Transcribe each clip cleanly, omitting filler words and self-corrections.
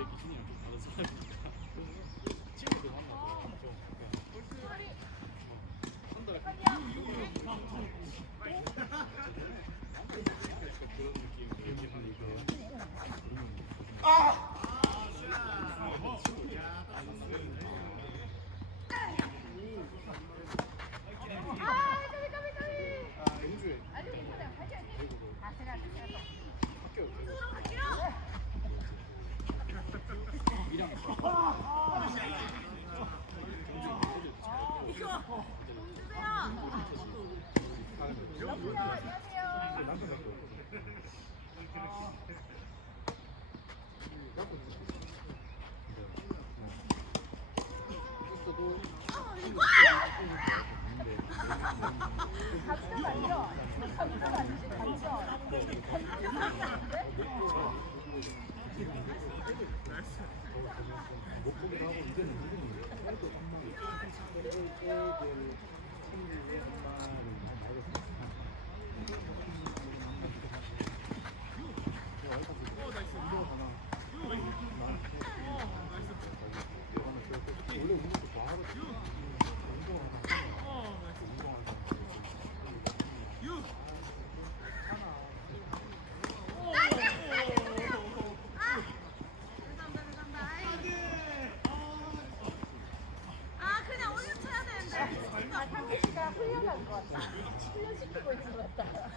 제 기준이랑 좀 다른 사람이니까 친구들 만나서 좀 한 달에 그런 느낌. 연주에 학교 미랑 못 보기로 하고 이제는 원래 운동도 좋아하거든. 그냥 오늘 쳐야 되는데. 상태 씨가 훈련한 것 같다. 훈련시키고 있는 것 같다.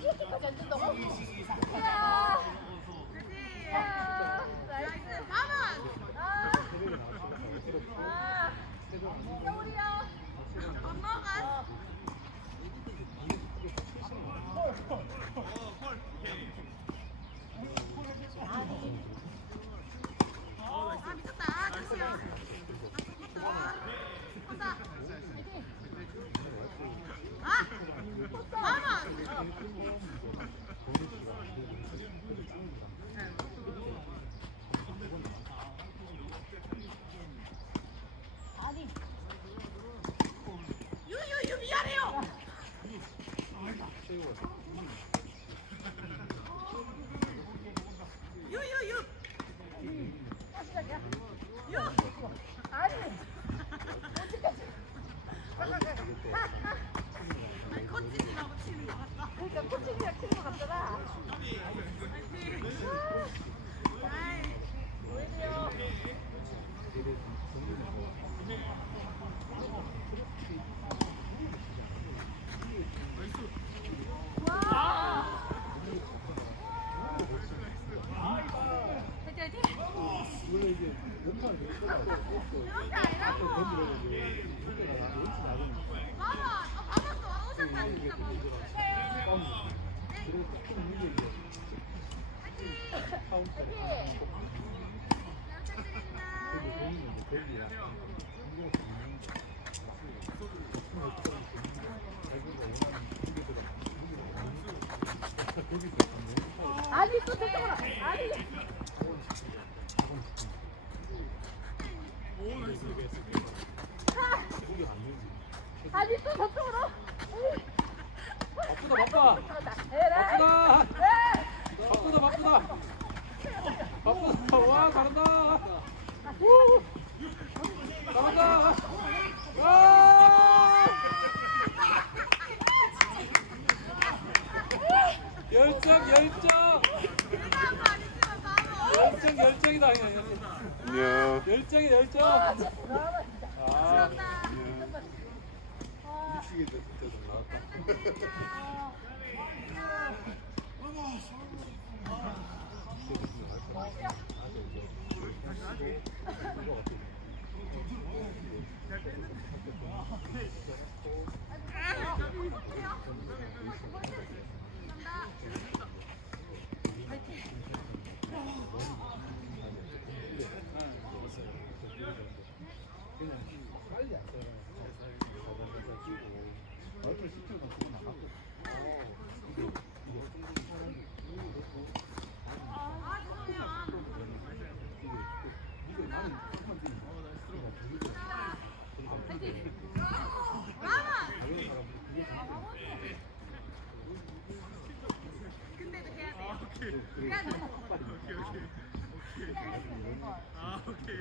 이렇게까지 안 된다고? 이야. 이야. 나이스. 겨울이야. 엄마가. 미쳤다. 다시요. 간다. 마마. 아니. 유유유 미안해요. 유유유. 시작이야. 유. 아니. 어디까지? 아니 코치님하고 치는 거 같다. 그러니까 코치님이랑 치는 거 같더라. 아이. 왜요? 원래 이제 연말에 그런 게 아니라고. 마마, 마마도 안 오셨다 진짜 뭐. 아니 또 저쪽으로 아니 아니 또 저쪽으로 바쁘다 와 잘한다 잘한다 와 열정이다 안녕. 열정 아 미치게 돼서 나왔다. 그냥 빨리 안 써요. 얼굴 시키고 그거 나갔고. 이게 사람이 이게 나는 조금만 뛰는 그냥 아, 오케이.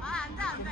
아, 안 돼, 안 돼.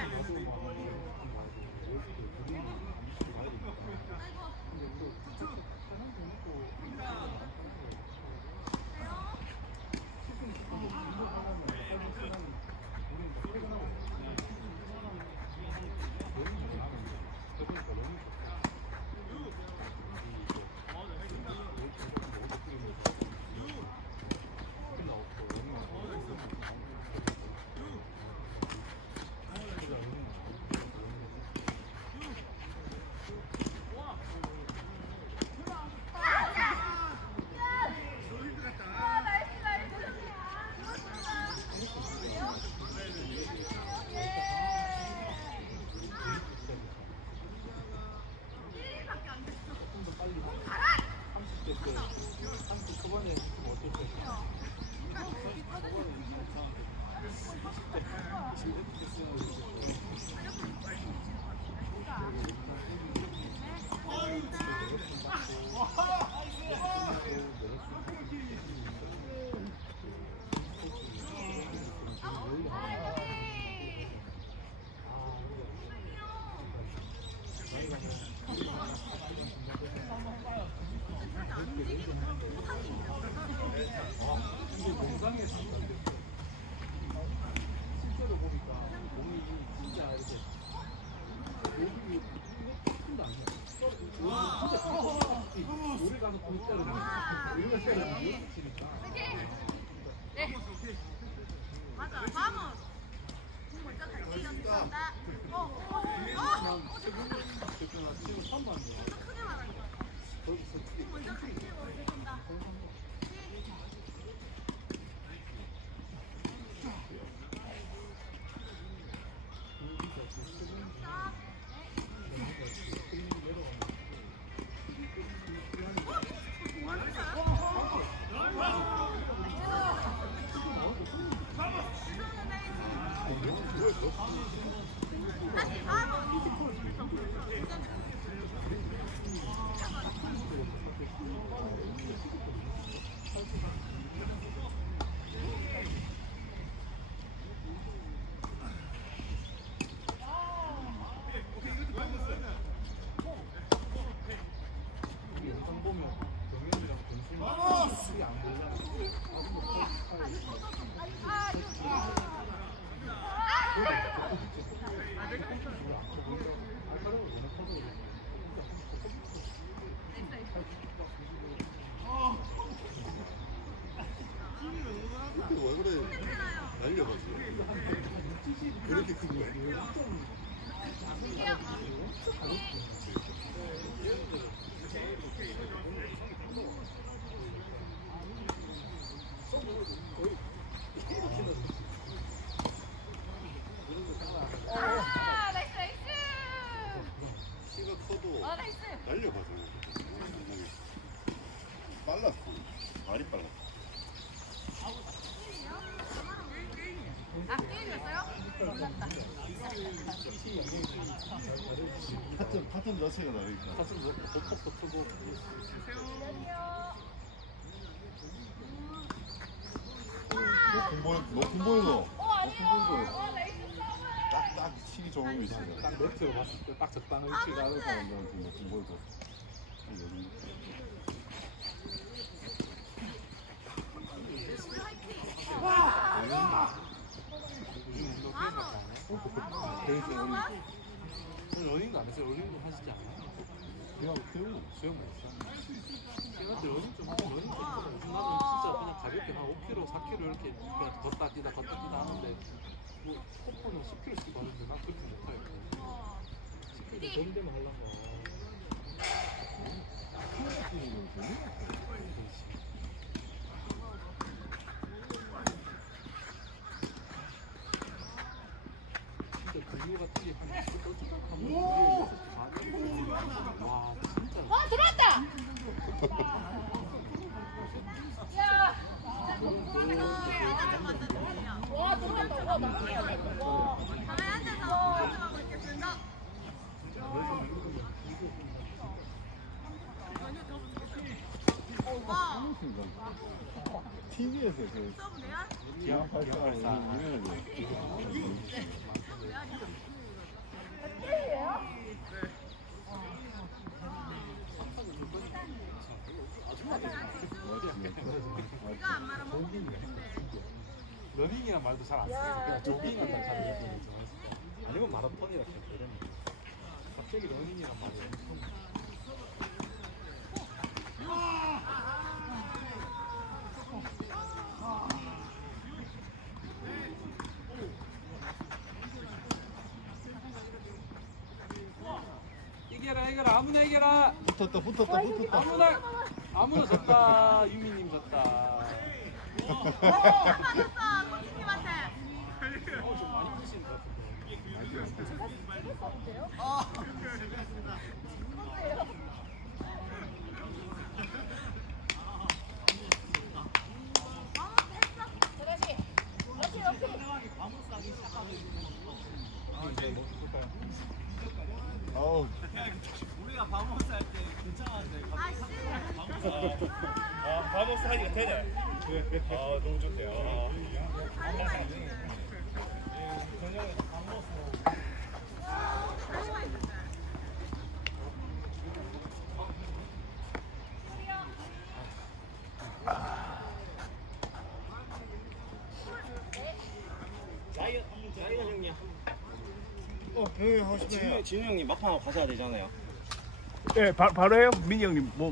아, 나이스, 나이스. 네. 맞아. 다음은 공 먼저 갈게요. 감사합니다. 크게 말하는 거야. 공 먼저 갈게요. 죄송합니다. 왜 그래? 날려가지고. 그렇게 큰 거야. 아, 나이스, 나이스. 키가 커도 나이스. 날려가지고. 빨랐어. 말이 빨랐어. 아, 게임이었어요? 몰랐다. 파턴 자체가 다르니까. 너 공부해서. 딱 치기 좋은 위치야. 딱 네트로 봤을 때 딱 적당한 아, 위치가 맞네. 사람들한테 공부해서. 우리 화이팅. 요즘 운동 계속 하네. 그래서 오늘 러닝도 안 했어요. 러닝도 하시지 않아요? 그냥 태우. 수영도 했어. 걔한테 러닝 좀 하고 러닝 좀 하고 요즘 나는 진짜 그냥 가볍게 한 5km, 4km 이렇게 그냥 걷다 뛰다 하는데 뭐 코프는 10km씩 가는데 난 그렇게 못하겠고 10km 정도만 하려고 이거 같은 게한 20분 하면 와 진짜 들어왔다. 야. 와 들어왔다. 와 나쁘게 안 했다. 와. 가만히 앉아서 하고 이렇게 들다. TV에서 그 서브 내야? 기합발사하고 유명하게. 이거 안 말아먹는 데 러닝이란 말도 잘 안 쓰니까 그냥 조깅한다 잘 얘기하는 줄 알았어. 아니면 마라톤이라 그랬거든. 갑자기 러닝이란 말이 엄청 이겨라 아무나 이겨라 붙었다. 아무나 졌다 유미님 졌다. 맞았어 코치님한테. 좀 많이 크신 것 같은데. 다시. 오케이. 이제 뭐 볼까요? 아우. 바모스 하기가 되네. 아 너무 좋대요. 자이언 형님. 형이 하고 싶네. 진우 형님 막판 가셔야 되잖아요. 네, 바로 해요. 민희 형님 몸.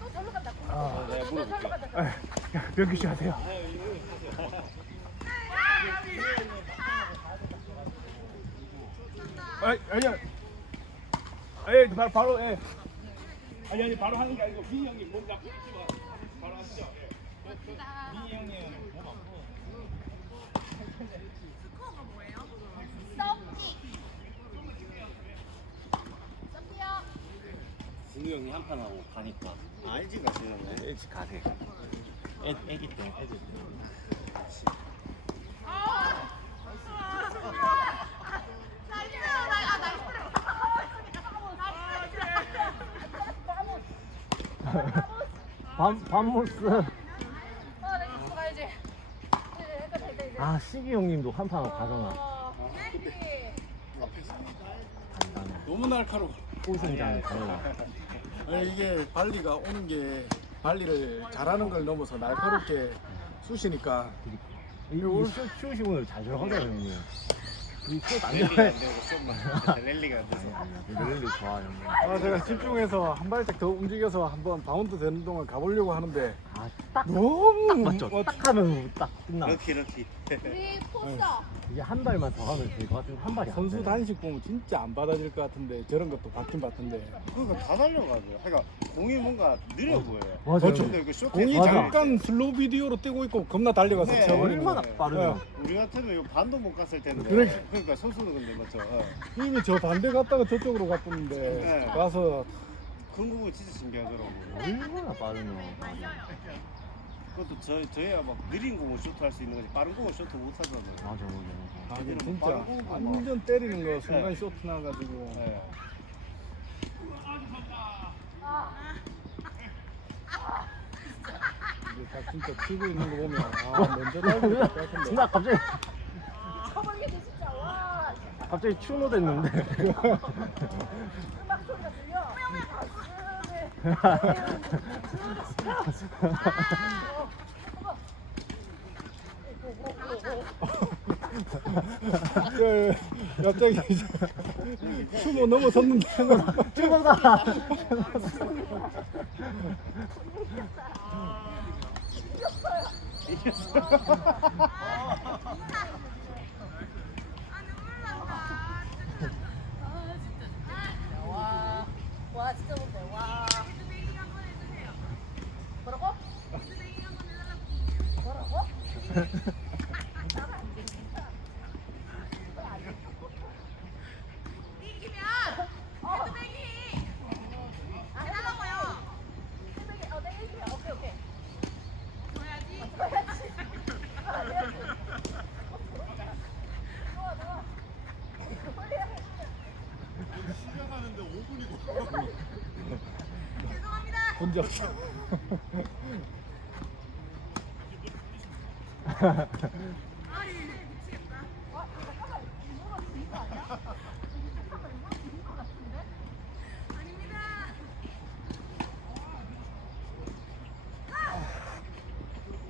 또 절로 간다. 네, 또 절로 간다. 야, 변기 씨 하세요. 아니야. 바로 예. 아니 바로 하는 게 아니고 민희 형님 몸 잡고 바로 하시죠. 민희 형님 몸 아프고. 스코어가 뭐예요? 썸기. 썸기요. 진우 형님 한 판 하고 가니까. 알지 가시는 거. 일찍 가세요. 애기 때 애들. 밤모스. 나 이거 가야지. 이제. 아, 시기 형님도 한판 가잖아. 너무 날카로워. 우승장이 달라. 아니, 이게 발리가 오는 게 발리를 잘하는 걸 넘어서 날카롭게 쑤시니까 오늘 슛이 오늘 잘 들어가잖아요, 형님. 이슛안 랠리가 들어가요. 안 되고 쏜만. 랠리가 안 돼서. 랠리 좋아, 형님. 아, 제가 집중해서 한 발짝 더 움직여서 한번 바운드 되는 동안 가보려고 하는데 아, 딱 너무 맞죠? 딱 하면 딱 끝나. 럭키. 우리 포스터. 이게 한 발만 더 하면 될 것 같은데 한 발이 안 선수 돼. 단식 보면 진짜 안 받아질 것 같은데 저런 것도 받긴 받던데 그거 다 달려가지고. 그러니까 공이 뭔가 느려 보여요. 맞아. 그렇죠. 근데 그 쇼트 공이 맞아. 잠깐 슬로우 비디오로 뜨고 있고 겁나 달려가서 네. 쳐버리는 얼마나 거예요. 빠르냐. 우리 같으면 이거 반도 못 갔을 텐데. 그러니까. 그러니까 선수는 근데 맞죠. 이미 저 반대 갔다가 저쪽으로 갔던데 네. 가서 그런 부분 진짜 신기하더라고. 얼마나 빠르냐. 그것도 저희야 막 느린 공은 쇼트 할 수 있는 거지 빠른 공은 쇼트 못 하잖아요. 맞아. 아, 얘들은 진짜 빠른 공도 막- 완전 때리는 거 순간 네. 쇼트 나가지고 네. 이제 딱 진짜 치고 있는 거 보면 아 먼저 달릴 것 같은데 진짜 갑자기 쳐버리겠네 진짜. 와. 갑자기 추노 됐는데. 음악 소리가 들려. 갑자기 추모 넘어섰는데 추노다. 와 진짜 뭔데. 와. 뭐라고? 뭐라고? 죄송합니다. 본적 없어. 아니 미치겠다. 아닙니다.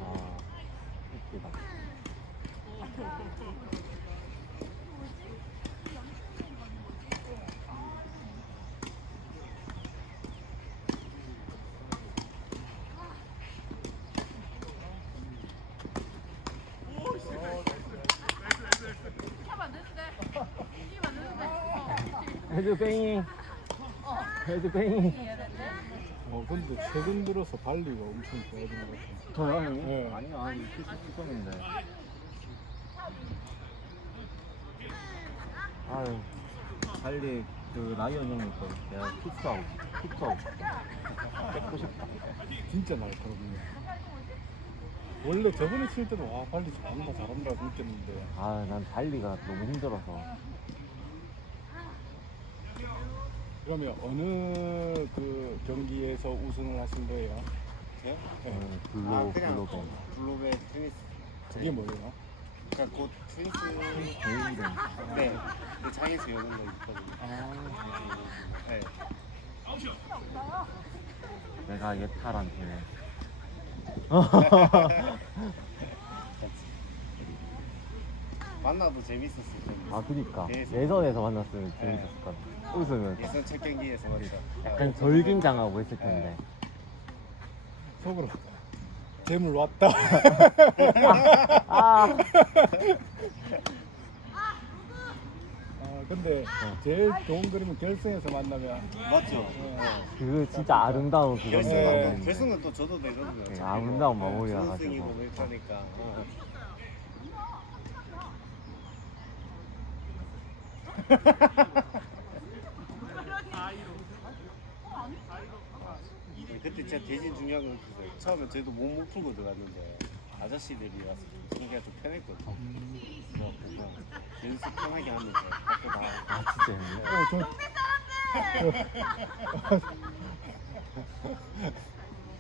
아, 웃기다. 헤드뱅잉. 헤드뱅잉. 근데 최근 들어서 발리가 엄청 좋아진 것 같아요. 저요, 형님? 네. 아니요, 필수성인데. 아유, 빨리 그 라이언 형님 거 내가 픽스하고 뺏고 싶다. 진짜 날카롭네. 원래 저번에 칠 때도 와 발리 잘한다 느꼈는데 아, 난 달리가 너무 힘들어서. 그러면 어느 그 경기에서 우승을 하신 거예요? 네? 블로벤. 블로베 테니스. 그게 뭐예요? 그러니까 곧 테니스. 대이름. 네. 그 장에서 여는 거 있거든요. 네. 내가 예탈한테. 만나도 재밌었어요. 저는. 아, 그니까. 계속. 예선에서 만났으면 재밌었을 것 같아. 웃으면서. 예선 첫 경기에서 말이죠. 약간 덜 긴장하고 했을 텐데. 속으로 재물 왔다. 아, 근데 제일 좋은 그림은 결승에서 만나면 맞죠? 그 진짜 아름다운 네. 그거는. 결승은 또 저도 되거든요. 네, 아름다운 마무리라 준우승이고 가지고. 뭐 이러니까. 그때 진짜 대진 중요한 걸 했어요. 처음에 저희도 못 풀고 들어갔는데 아저씨들이라서 좀 생기가 좀 편했거든요. 그래갖고 그냥 연습 편하게 하면서 학교 다 아, 진짜 형님? 저